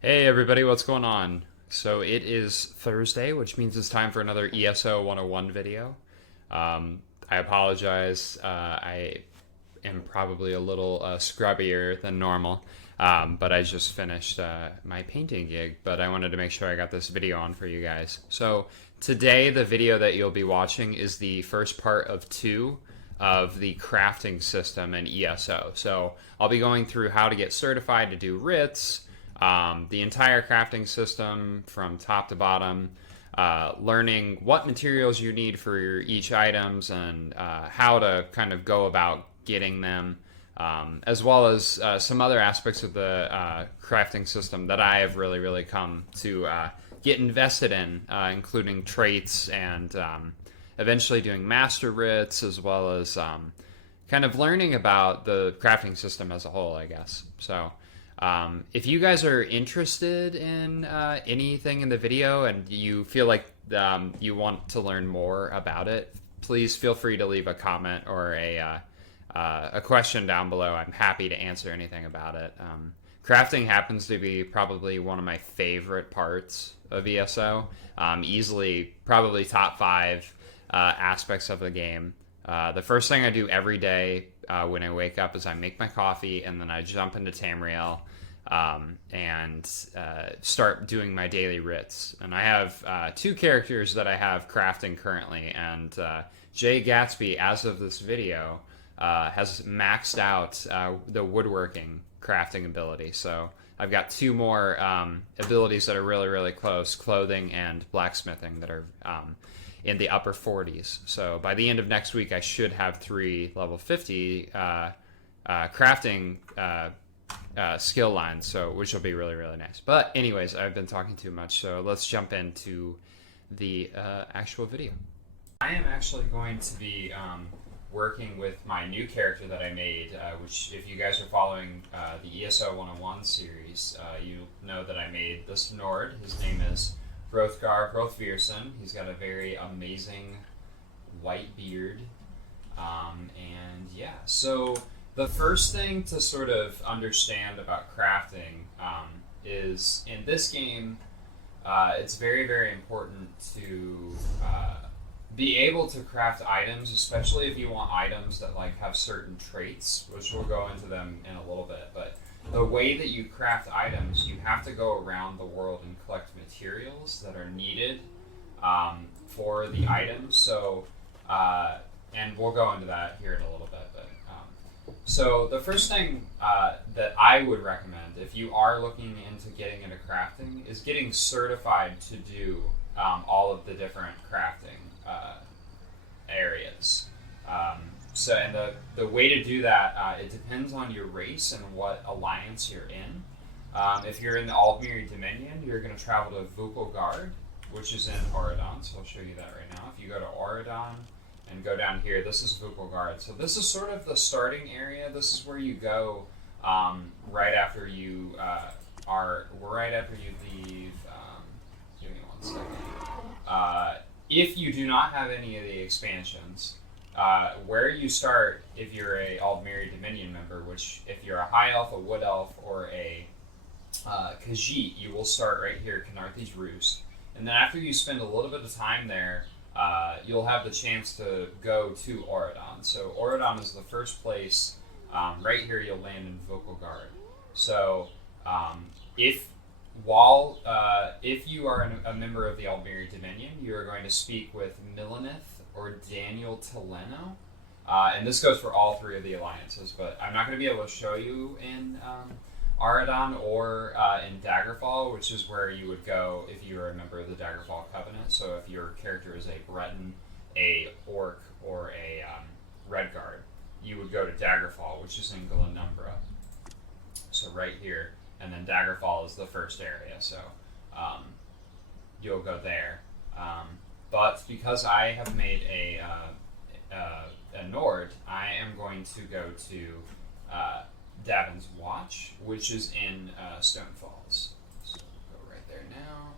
Hey everybody, what's going on? So it is Thursday, which means it's time for another ESO 101 video. I apologize. I am probably a little scrubbier than normal, but I just finished my painting gig. But I wanted to make sure I got this video on for you guys. So today, the video that you'll be watching is the first part of two of the crafting system in ESO. So I'll be going through how to get certified to do writs, the entire crafting system from top to bottom, learning what materials you need for each items and how to kind of go about getting them, as well as some other aspects of the crafting system that I have really come to get invested in, including traits and eventually doing master writs, as well as kind of learning about the crafting system as a whole, I guess. So if you guys are interested in anything in the video and you feel like you want to learn more about it, please feel free to leave a comment or a question down below. I'm happy to answer anything about it. Crafting happens to be probably one of my favorite parts of ESO. Easily, probably top five aspects of the game. The first thing I do every day when I wake up is I make my coffee and then I jump into Tamriel and start doing my daily writs. And I have two characters that I have crafting currently, and Jay Gatsby, as of this video, has maxed out the woodworking crafting ability. So I've got two more abilities that are really close, clothing and blacksmithing, that are in the upper 40s. So by the end of next week, I should have three level 50 crafting skill lines, so which will be really nice. But anyways, I've been talking too much, so let's jump into the actual video. I am actually going to be working with my new character that I made, which if you guys are following the ESO 101 series, you know that I made this Nord. His name is Hrothgarvierson. He's got a very amazing white beard. And yeah, so the first thing to sort of understand about crafting is in this game, it's very important to be able to craft items, especially if you want items that like have certain traits, which we'll go into them in a little bit. But the way that you craft items, you have to go around the world and collect materials that are needed for the items. So, and we'll go into that here in a little bit. But so the first thing that I would recommend if you are looking into getting into crafting is getting certified to do all of the different crafting areas. So, and the way to do that, it depends on your race and what alliance you're in. If you're in the Aldmeri Dominion, you're going to travel to Vukelgard, which is in Auradon. So I'll show you that right now. If you go to Auradon and go down here, this is Vukelgard. So this is sort of the starting area. This is where you go right after you leave. Give me 1 second. If you do not have any of the expansions, where you start if you're a Aldmeri Dominion member, which if you're a High Elf, a Wood Elf, or a Khajiit, you will start right here, Khenarthi's Roost. And then after you spend a little bit of time there, you'll have the chance to go to Auradon. So Auradon is the first place. Right here you'll land in Vukelgard. So if you are a member of the Aldmeri Dominion, you are going to speak with Milanith or Daniel Teleno. And this goes for all three of the alliances, but I'm not going to be able to show you in Auradon or in Daggerfall, which is where you would go if you are a member of the Daggerfall Covenant. So if your character is a Breton, a Orc, or a Redguard, you would go to Daggerfall, which is in Glenumbra. So right here. And then Daggerfall is the first area, so you'll go there. But because I have made a Nord, I am going to go to Davin's Watch, which is in Stone Falls. So we'll go right there now.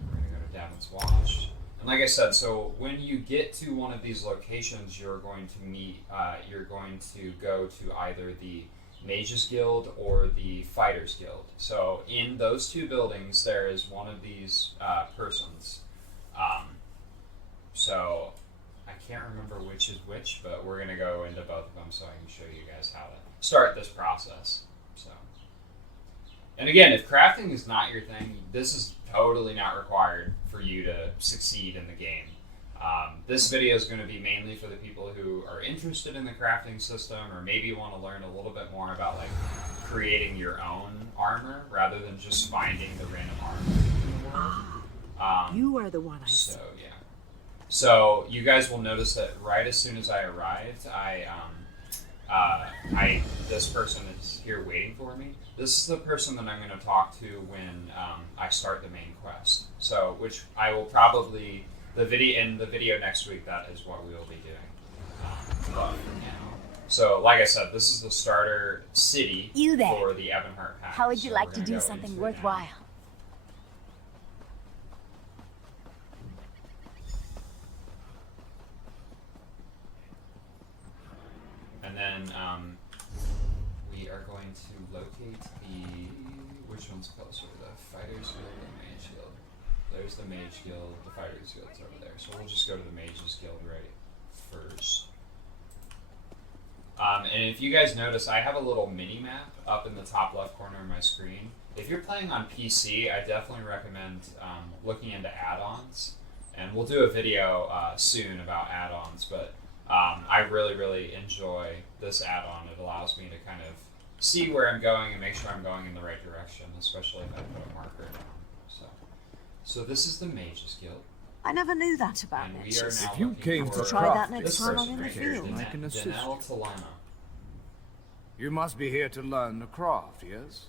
We're going to go to Davin's Watch. And like I said, so when you get to one of these locations, you're going to go to either the Mages Guild or the Fighters Guild. So in those two buildings, there is one of these persons. So I can't remember which is which, but we're going to go into both of them so I can show you guys how to start this process. So, and again, if crafting is not your thing, this is totally not required for you to succeed in the game. This video is going to be mainly for the people who are interested in the crafting system, or maybe want to learn a little bit more about like creating your own armor rather than just finding the random armor in the world. You are the one I So yeah. So you guys will notice that right as soon as I arrived, this person is here waiting for me. This is the person that I'm going to talk to when I start the main quest. So, which I will probably in the video next week. That is what we will be doing. But for now, so like I said, this is the starter city for the Ebonheart pack. How would you So like we're to gonna do go something into it now. worthwhile? And then we are going to locate which one's closer, the Fighters Guild or the Mage Guild? There's the Mage Guild, the Fighters Guild's over there. So we'll just go to the Mages Guild right first. And if you guys notice, I have a little mini-map up in the top left corner of my screen. If you're playing on PC, I definitely recommend looking into add-ons. And we'll do a video soon about add-ons, but I really, really enjoy this add-on. It allows me to kind of see where I'm going and make sure I'm going in the right direction, especially if I put a marker down. So this is the Mages Guild. I never knew that about And it. we are now If you looking came for to try that craft next this time I'm person in the right here, field. I can assist you. You must be here to learn the craft, yes?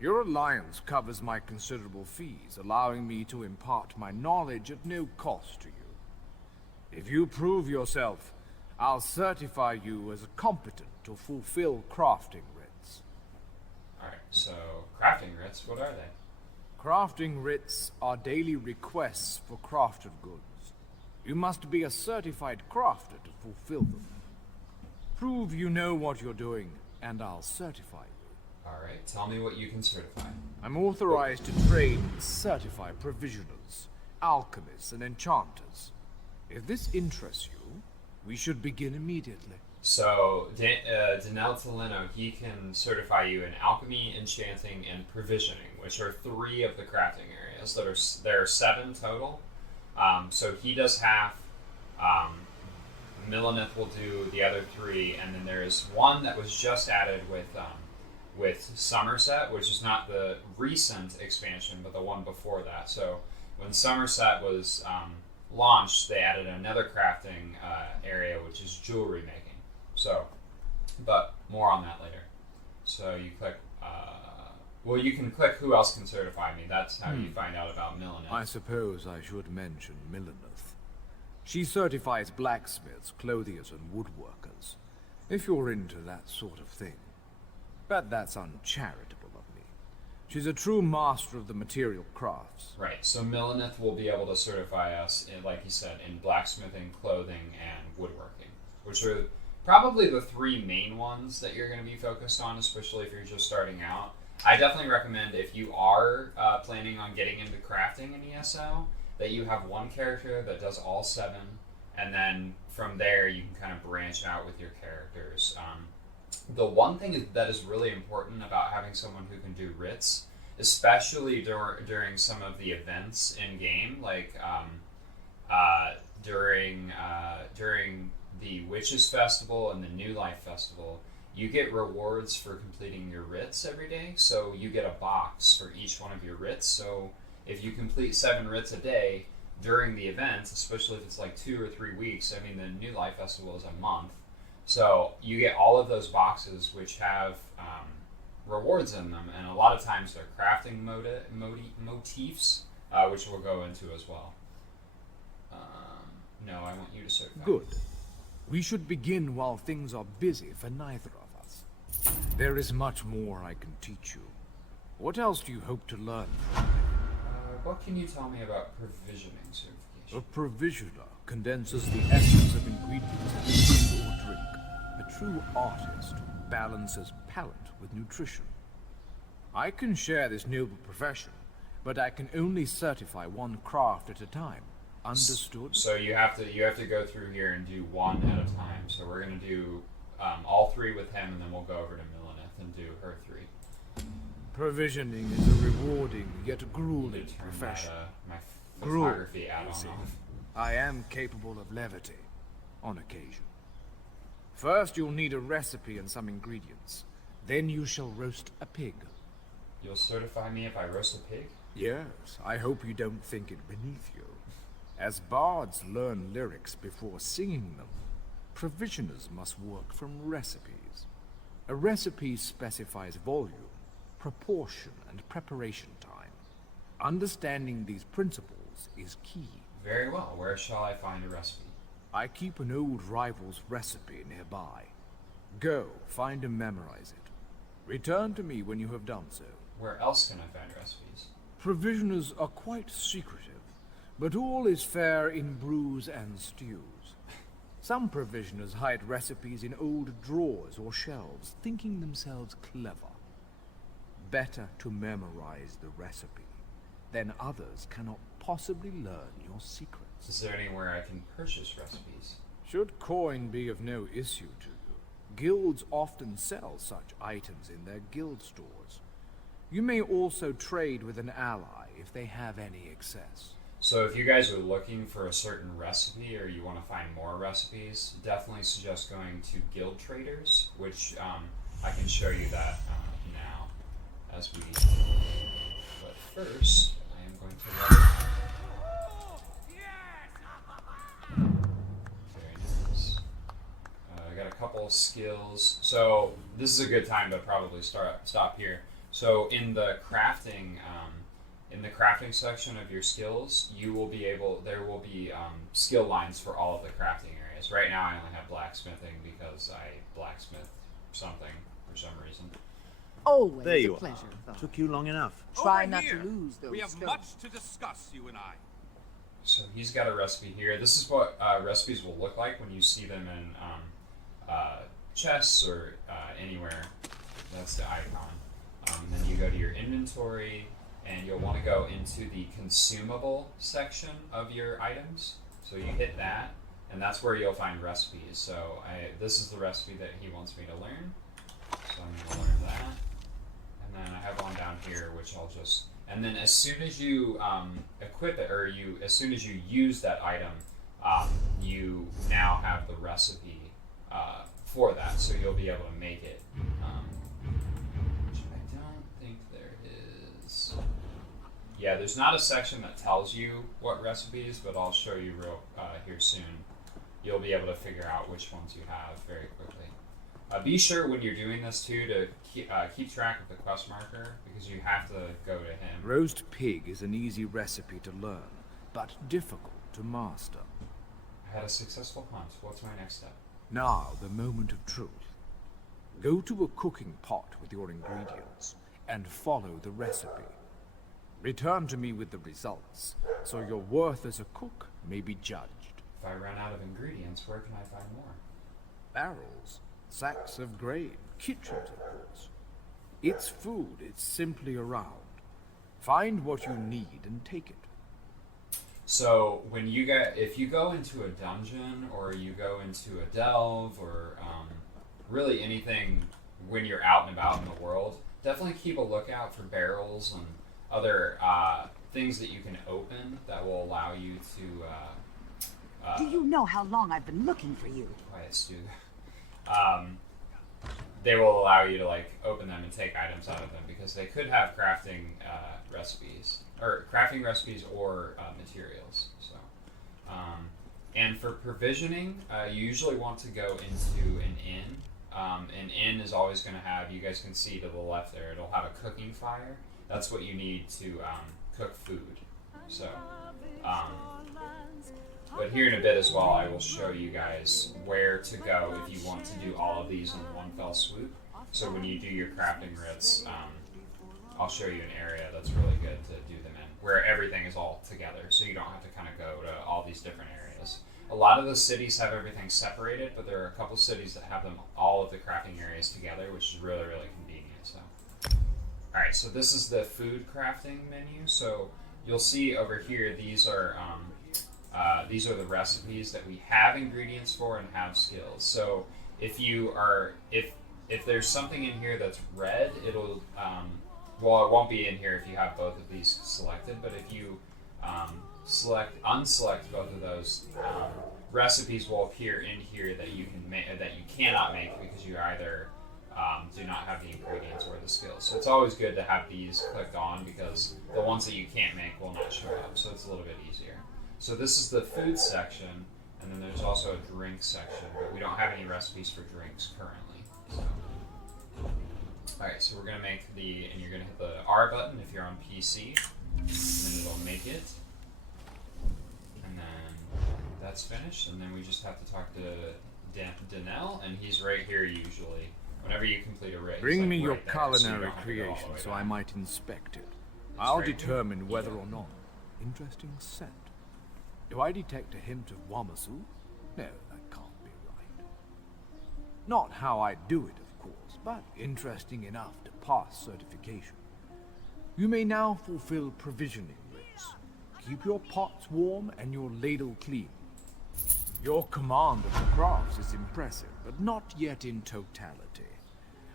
Your alliance covers my considerable fees, allowing me to impart my knowledge at no cost to you. If you prove yourself, I'll certify you as competent to fulfill crafting writs. Alright, so crafting writs, what are they? Crafting writs are daily requests for crafted goods. You must be a certified crafter to fulfill them. Prove you know what you're doing, and I'll certify you. Alright, tell me what you can certify. I'm authorized to trade and certify provisionals, alchemists, and enchanters. If this interests you, we should begin immediately. So, Danel Toleno, he can certify you in alchemy, enchanting, and provisioning, which are 3 of the crafting areas. There are 7 total. So he does half. Milaneth will do the other 3, and then there is one that was just added with Somerset, which is not the recent expansion, but the one before that. So when Somerset was launched, they added another crafting area, which is jewelry making. So, but more on that later. So you click, well, you can click who else can certify me. That's how you find out about Milaneth. I suppose I should mention Milaneth. She certifies blacksmiths, clothiers, and woodworkers, if you're into that sort of thing. But that's uncharitable of me. She's a true master of the material crafts. Right, so Milaneth will be able to certify us, like you said, in blacksmithing, clothing, and woodworking, which are probably the 3 main ones that you're going to be focused on, especially if you're just starting out. I definitely recommend, if you are planning on getting into crafting in ESO, that you have one character that does all 7, and then from there you can kind of branch out with your characters. The one thing that is really important about having someone who can do writs, especially during some of the events in game, like during the Witches Festival and the New Life Festival, you get rewards for completing your writs every day. So you get a box for each one of your writs. So if you complete 7 writs a day during the event, especially if it's like 2 or 3 weeks, I mean, the New Life Festival is a month. So you get all of those boxes which have rewards in them, and a lot of times they're crafting motifs, which we'll go into as well. No, I want you to certify. Good. We should begin while things are busy for neither of us. There is much more I can teach you. What else do you hope to learn from me? What can you tell me about provisioning certification? A provisioner condenses the essence of ingredients in food or drink. A true artist balances palate with nutrition. I can share this noble profession, but I can only certify one craft at a time. Understood? So you have to go through here and do one at a time. So we're gonna do all three with him, and then we'll go over to Milaneth and do her three. Provisioning is a rewarding yet grueling Turn profession. my Gruel, photography add-on see. off. I am capable of levity, on occasion. First, you'll need a recipe and some ingredients. Then you shall roast a pig. You'll certify me if I roast a pig? Yes, I hope you don't think it beneath you. As bards learn lyrics before singing them, provisioners must work from recipes. A recipe specifies volume, proportion, and preparation time. Understanding these principles is key. Very well. Where shall I find a recipe? I keep an old rival's recipe nearby. Go, find and memorize it. Return to me when you have done so. Where else can I find recipes? Provisioners are quite secretive, but all is fair in brews and stews. Some provisioners hide recipes in old drawers or shelves, thinking themselves clever. Better to memorize the recipe. Then others cannot possibly learn your secrets. Is there anywhere I can purchase recipes? Should coin be of no issue to you, guilds often sell such items in their guild stores. You may also trade with an ally if they have any excess. So if you guys are looking for a certain recipe or you want to find more recipes, definitely suggest going to guild traders, which I can show you that now as we. But first, I am going to let. Very nice. I got a couple of skills. So this is a good time to probably stop here. So in the crafting section of your skills, there will be skill lines for all of the crafting areas. Right now I only have blacksmithing because I blacksmith something for some reason. Always There you a pleasure, are. though. Took you long enough. Try Over not here. to lose those We have skills. much to discuss, you and I. So he's got a recipe here. This is what recipes will look like when you see them in chests or anywhere. That's the icon. Then you go to your inventory, and you'll want to go into the consumable section of your items. So you hit that, and that's where you'll find recipes. So this is the recipe that he wants me to learn. So I'm going to learn that. And then I have one down here, which I'll just... And then as soon as you equip it, or as soon as you use that item, you now have the recipe for that. So you'll be able to make it. Which I don't think there is. Yeah, there's not a section that tells you what recipes, but I'll show you here soon. You'll be able to figure out which ones you have very quickly. Be sure when you're doing this too to keep track of the quest marker, because you have to go to him. Roast pig is an easy recipe to learn, but difficult to master. I had a successful hunt. What's my next step? Now, the moment of truth. Go to a cooking pot with your ingredients and follow the recipe. Return to me with the results, so your worth as a cook may be judged. If I run out of ingredients, where can I find more? Barrels, sacks of grain, kitchens, of course. It's food, it's simply around. Find what you need and take it. So if you go into a dungeon or you go into a delve or really anything when you're out and about in the world, definitely keep a lookout for barrels and other things that you can open that will allow you to. Do you know how long I've been looking for you? Quiet, Stu. They will allow you to open them and take items out of them because they could have crafting recipes or materials. So, and for provisioning, you usually want to go into an inn. An inn is always going to have. You guys can see to the left there. It'll have a cooking fire. That's what you need to cook food. So. But here in a bit as well, I will show you guys where to go if you want to do all of these in one fell swoop. So when you do your crafting writs, I'll show you an area that's really good to do them in, where everything is all together, so you don't have to kind of go to all these different areas. a lot of the cities have everything separated, but there are a couple cities that have them all of the crafting areas together, which is really, really convenient. So, all right, so this is the food crafting menu. So you'll see over here these are the recipes that we have ingredients for and have skills. So if there's something in here that's red, it'll well, it won't be in here if you have both of these selected, but if you unselect both of those, recipes will appear in here that you can that you cannot make because you either do not have the ingredients or the skills. So it's always good to have these clicked on because the ones that you can't make will not show up. So it's a little bit easier. So this is the food section, and then there's also a drink section, but we don't have any recipes for drinks currently. So. Alright, so we're going to make and you're going to hit the R button if you're on PC, and then it'll make it. And then that's finished, and then we just have to talk to Danelle, and he's right here usually. Whenever you complete a raid, Bring me your right there, so you culinary don't have to go all the creation way so I back. might inspect it. It's I'll right here. determine whether or not. Interesting scent. Do I detect a hint of Wamasu? No, that can't be right. Not how I do it, of course, but interesting enough to pass certification. You may now fulfill provisioning rates. Keep your pots warm and your ladle clean. Your command of the crafts is impressive, but not yet in totality.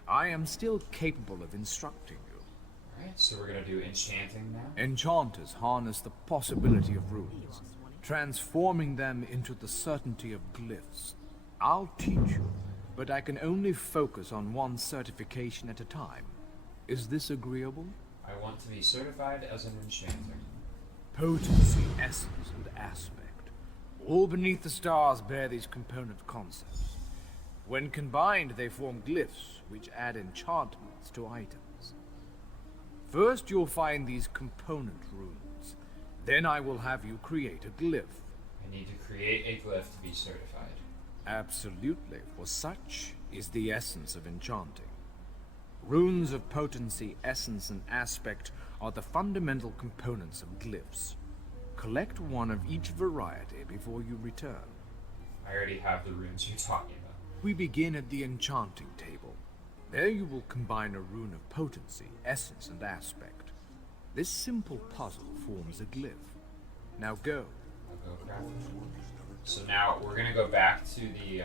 I am still capable of instructing you. Alright, so we're going to do enchanting now. Enchanters harness the possibility of runes, transforming them into the certainty of glyphs. I'll teach you, but I can only focus on one certification at a time. Is this agreeable? I want to be certified as an enchanter. Potency, essence, and aspect. All beneath the stars bear these component concepts. When combined, they form glyphs, which add enchantments to items. First, you'll find these component runes. Then I will have you create a glyph. I need to create a glyph to be certified. Absolutely, for such is the essence of enchanting. Runes of potency, essence, and aspect are the fundamental components of glyphs. Collect one of each variety before you return. I already have the runes you're talking about. We begin at the enchanting table. There you will combine a rune of potency, essence, and aspect. This simple puzzle forms a glyph. Now go. I'll go craft it. So now we're gonna go back to the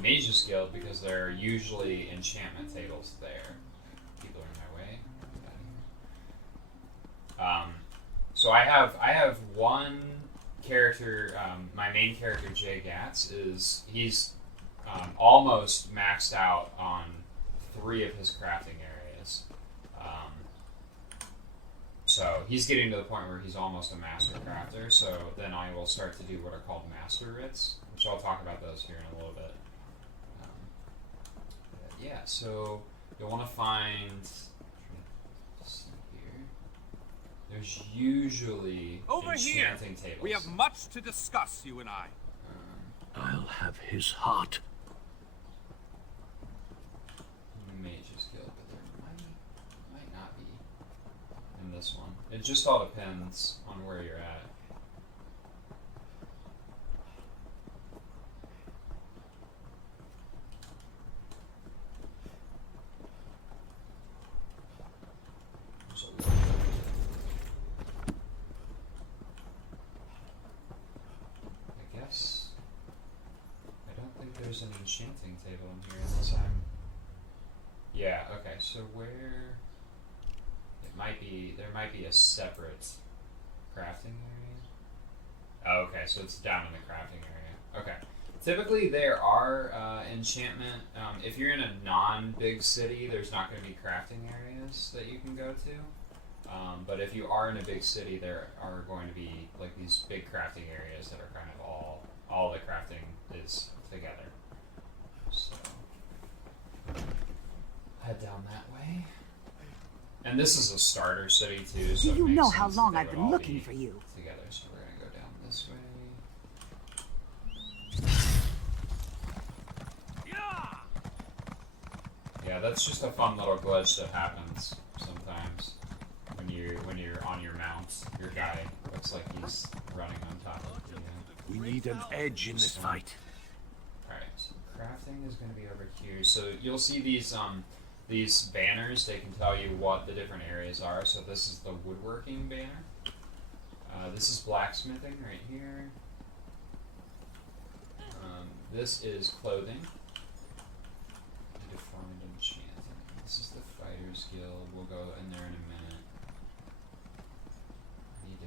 Mage's Guild because there are usually enchantment tables there. People are in my way. So I have one character. My main character Jay Gatz he's almost maxed out on 3 of his crafting areas. So he's getting to the point where he's almost a master crafter. So then I will start to do what are called master writs, which I'll talk about those here in a little bit. Yeah, so you'll want to find. Let's see here. There's usually Over here, enchanting tables. we have much to discuss, you and I. I'll have his heart. Mage's Guild, but there might not be in this one. It just all depends on where you're at. There's a lot. I guess I don't think there's an enchanting table in here unless I'm. Yeah, okay, so where there might be a separate crafting area. Oh, okay, so it's down in the crafting area. Okay. Typically there are enchantment, if you're in a non-big city, there's not going to be crafting areas that you can go to. But if you are in a big city, there are going to be like these big crafting areas that are kind of all the crafting is together. So head down that way. And this is a starter city too, so Do it you makes know how sense that long they I've would been all looking be for you? together. So we're gonna go down this way. Yeah, that's just a fun little glitch that happens sometimes when you're on your mount. Your guy looks like he's running on top of you. We need an edge in this fight. Alright, so crafting is going to be over here. So you'll see these banners. They can tell you what the different areas are. So this is the woodworking banner. This is blacksmithing right here. This is clothing. Deformed enchanting. This is the Fighters Guild. We'll go in there in a minute. Need to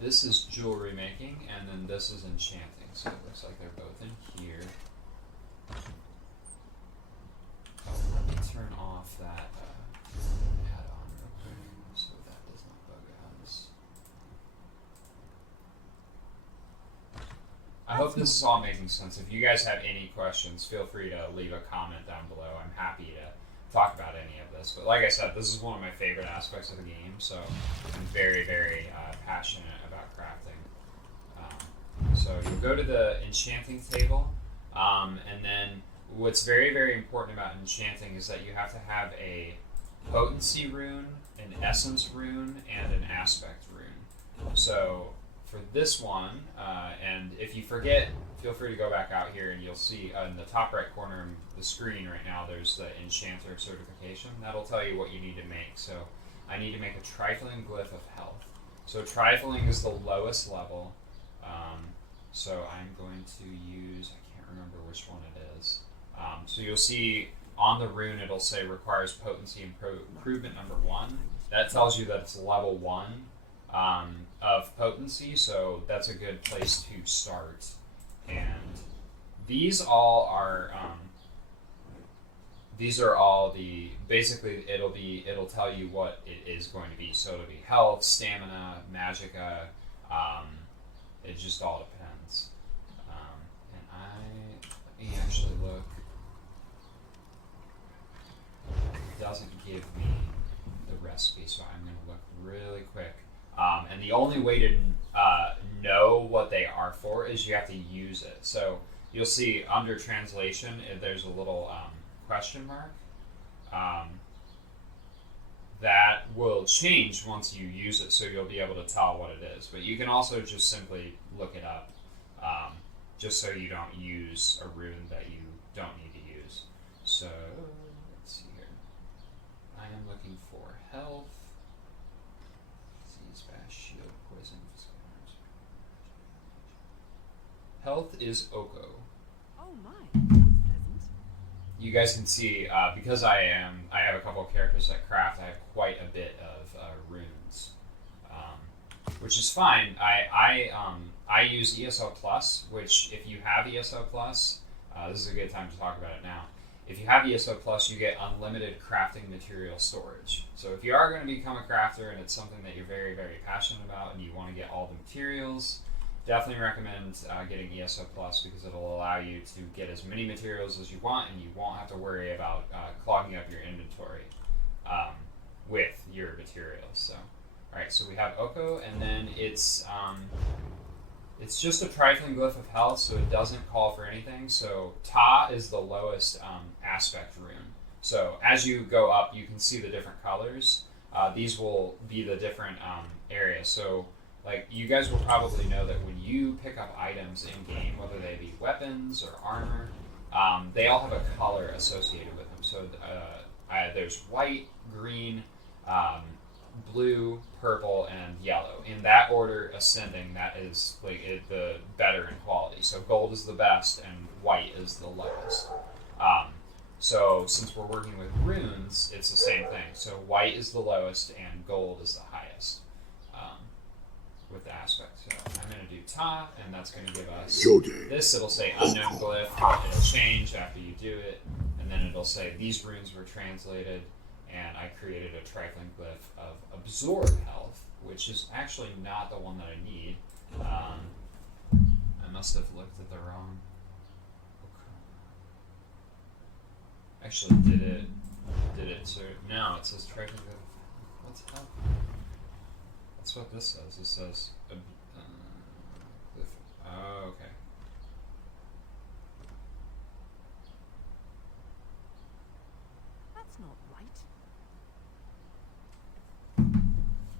this is jewelry making, and then this is enchanting. So it looks like they're both in here. Let me turn off that add-on real quick so that does not bug us. I hope this is all making sense. If you guys have any questions, feel free to leave a comment down below. I'm happy to talk about any of this. But like I said, this is one of my favorite aspects of the game, so I'm very, very passionate about crafting. So you'll go to the enchanting table, and then what's very, very important about enchanting is that you have to have a potency rune, an essence rune, and an aspect rune. So for this one, and if you forget, feel free to go back out here and you'll see in the top right corner of the screen right now there's the enchanter certification. That'll tell you what you need to make. So I need to make a trifling glyph of health. So trifling is the lowest level. So I'm going to use, I can't remember which one it is. So you'll see on the rune it'll say requires potency improvement number 1. That tells you that it's level 1 of potency, so that's a good place to start. And these all are these are all the, basically it'll tell you what it is going to be. So it'll be health, stamina, magicka, it just all depends. And let me actually look. It doesn't give me the recipe, so I'm going to look really quick. And the only way to know what they are for is you have to use it. So you'll see under translation, there's a little question mark. That will change once you use it, so you'll be able to tell what it is. But you can also just simply look it up, just so you don't use a rune that you don't need to use. So let's see here. I am looking for health. Disease, bash, shield, poison, physical harms. Health is Oko. Oh my, that's pleasant. You guys can see, because I have a couple of characters that craft, I have quite a bit of runes, which is fine. I use ESO Plus, which if you have ESO Plus, this is a good time to talk about it now. If you have ESO Plus, you get unlimited crafting material storage. So if you are going to become a crafter and it's something that you're very, very passionate about and you want to get all the materials, definitely recommend getting ESO Plus because it'll allow you to get as many materials as you want and you won't have to worry about clogging up your inventory with your materials. So, all right, so we have Oko, and then it's just a trifling glyph of health, so it doesn't call for anything. So Ta is the lowest aspect rune. So as you go up, you can see the different colors. These will be the different areas. So like you guys will probably know that when you pick up items in game, whether they be weapons or armor, they all have a color associated with them. So there's white, green, blue, purple, and yellow. In that order, ascending, that is like the better in quality. So gold is the best and white is the lowest. So since we're working with runes, it's the same thing. So white is the lowest and gold is the highest with the aspect. So I'm going to do Ta, and that's going to give us this. It'll say unknown glyph, but it'll change after you do it. And then it'll say these runes were translated, and I created a trifling glyph of absorb health, which is actually not the one that I need. I must have looked at the wrong. Actually, did it? So no, it says trifling glyph. What's health? That's what this says. It says glyph. Oh, okay.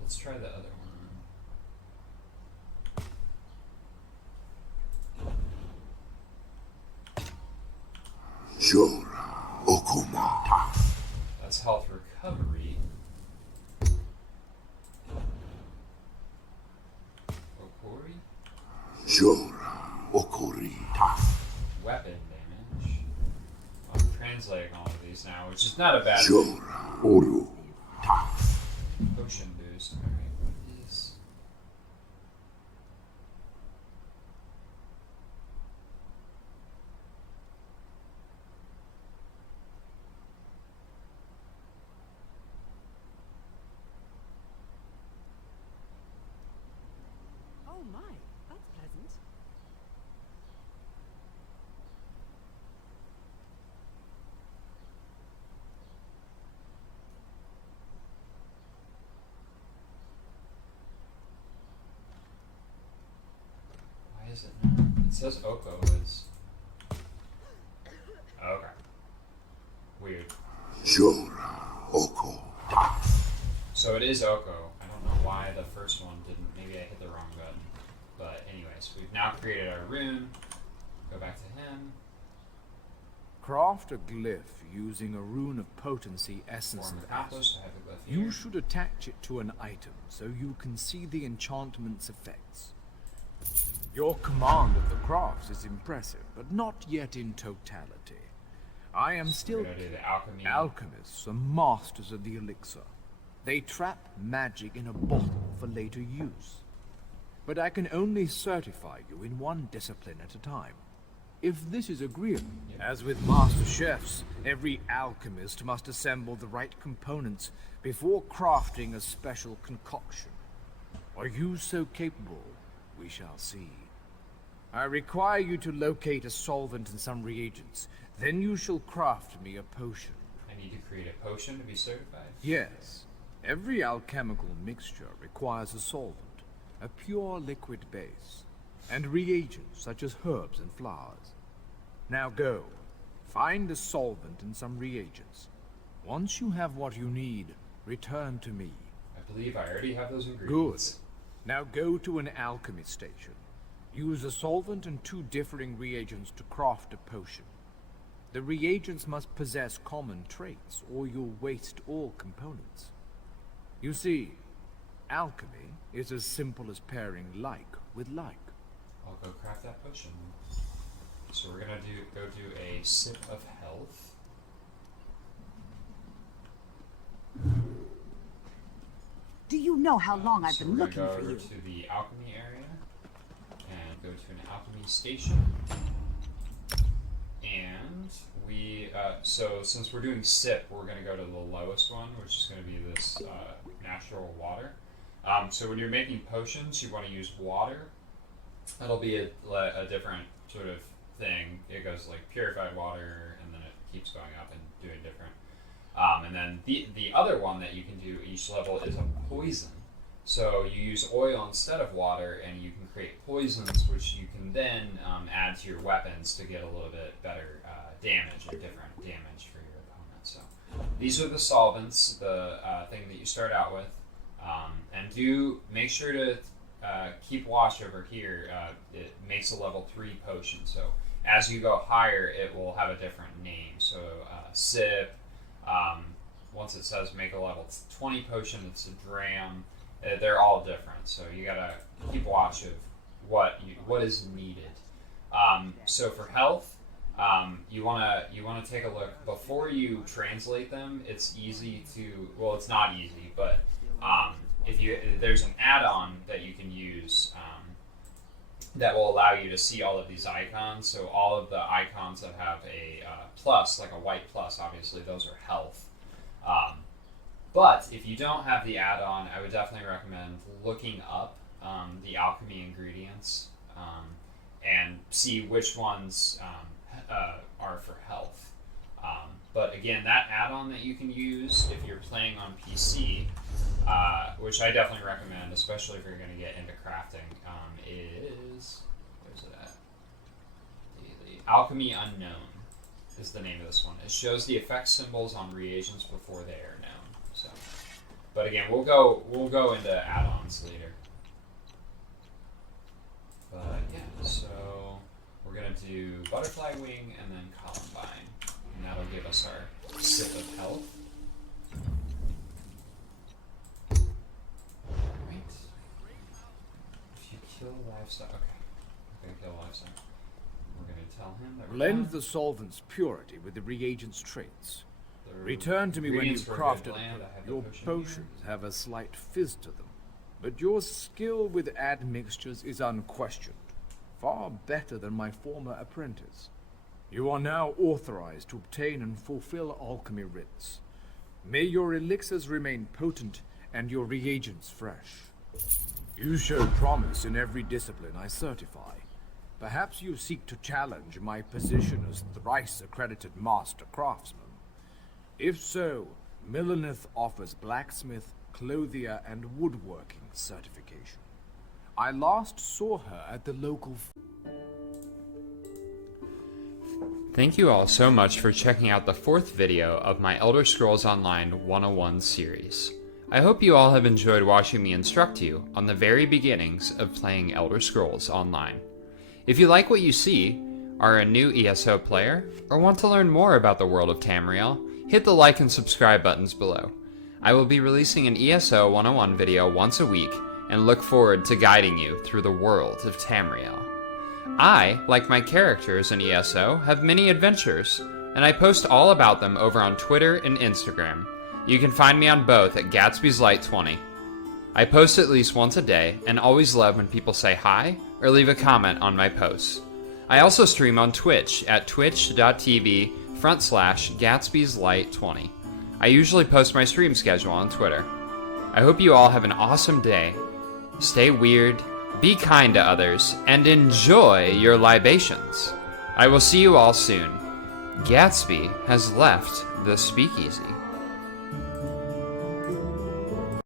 Let's try the other one. Shora Okuma. That's health recovery. Okori? Shora Okori. Weapon damage. I'm translating all of these now, which is not a bad thing. Shora Oru. Potion boost. Alright, what are these? Oh my, that's pleasant. Why is it not? It says Oko is. Okay. Weird. Shora Oko. So it is Oko. I don't know why the first one didn't. Maybe I hit the wrong button. But anyways, we've now created our rune. Go back to him. Craft a glyph using a rune of potency essence Form of of acid. Atlas. I have the glyph You here. should attach it to an item so you can see the enchantment's effects. Your command of the crafts is impressive, but not yet in totality. I am still... We're gonna do the alchemy. Alchemists are masters of the elixir. They trap magic in a bottle for later use. But I can only certify you in one discipline at a time. If this is agreeable, as with master chefs, every alchemist must assemble the right components before crafting a special concoction. Are you so capable? We shall see. I require you to locate a solvent and some reagents. Then you shall craft me a potion. I need to create a potion to be certified. Yes. Every alchemical mixture requires a solvent, a pure liquid base, and reagents such as herbs and flowers. Now go. Find a solvent and some reagents. Once you have what you need, return to me. I believe I already have those Good. ingredients. Now go to an alchemy station. Use a solvent and 2 differing reagents to craft a potion. The reagents must possess common traits, or you'll waste all components. You see, alchemy is as simple as pairing like with like. I'll go craft that potion. So we're gonna go do a sip of health. Do you know how long I've So been we're looking gonna for go you? over to the alchemy area and go to an alchemy station. And we, so since we're doing sip, we're gonna go to the lowest one, which is gonna be this natural water. So when you're making potions, you want to use water. That'll be a different sort of thing. It goes like purified water, and then it keeps going up and doing different. And then the other one that you can do each level is a poison. So you use oil instead of water, and you can create poisons, which you can then add to your weapons to get a little bit better damage and different damage for your opponent. So these are the solvents, the thing that you start out with. And do make sure to keep watch over here. It makes a level 3 potion. So as you go higher, it will have a different name. So sip. Once it says make a level 20 potion, it's a dram. They're all different. So you gotta keep watch of what is needed. So for health, you wanna take a look before you translate them. It's easy to, well, it's not easy, but there's an add-on that you can use that will allow you to see all of these icons. So all of the icons that have a plus, like a white plus, obviously those are health. But if you don't have the add-on, I would definitely recommend looking up the alchemy ingredients and see which ones are for health. But again, that add-on that you can use if you're playing on PC, which I definitely recommend, especially if you're going to get into crafting, is, where's it at? The Alchemy Unknown is the name of this one. It shows the effect symbols on reagents before they are known. So, But again, we'll go into add-ons later. But yeah, so we're gonna do butterfly wing and then columbine, and that'll give us our sip of health. Right. If you kill livestock, okay. I'm gonna kill livestock. We're gonna tell him that we're Blend done. the solvent's purity with the reagent's traits. The Return to me when you've ingredients were good crafted bland. I have the your potion potions have a slight fizz to them, but your skill with admixtures is unquestioned, far better than my former apprentice. You are now authorized to obtain and fulfill alchemy writs. May your elixirs remain potent and your reagents fresh. You show promise in every discipline I certify. Perhaps you seek to challenge my position as thrice accredited master craftsman. If so, Millenith offers blacksmith, clothier, and woodworking certification. I last saw her at the local... Thank you all so much for checking out the 4th video of my Elder Scrolls Online 101 series. I hope you all have enjoyed watching me instruct you on the very beginnings of playing Elder Scrolls Online. If you like what you see, are a new ESO player, or want to learn more about the world of Tamriel, hit the like and subscribe buttons below. I will be releasing an ESO 101 video once a week, and look forward to guiding you through the world of Tamriel. I, like my characters in ESO, have many adventures, and I post all about them over on Twitter and Instagram. You can find me on both at Gatsby's Light 20. I post at least once a day, and always love when people say hi or leave a comment on my posts. I also stream on Twitch at twitch.tv/Gatsby's Light 20. I usually post my stream schedule on Twitter. I hope you all have an awesome day. Stay weird, be kind to others, and enjoy your libations. I will see you all soon. Gatsby has left the speakeasy.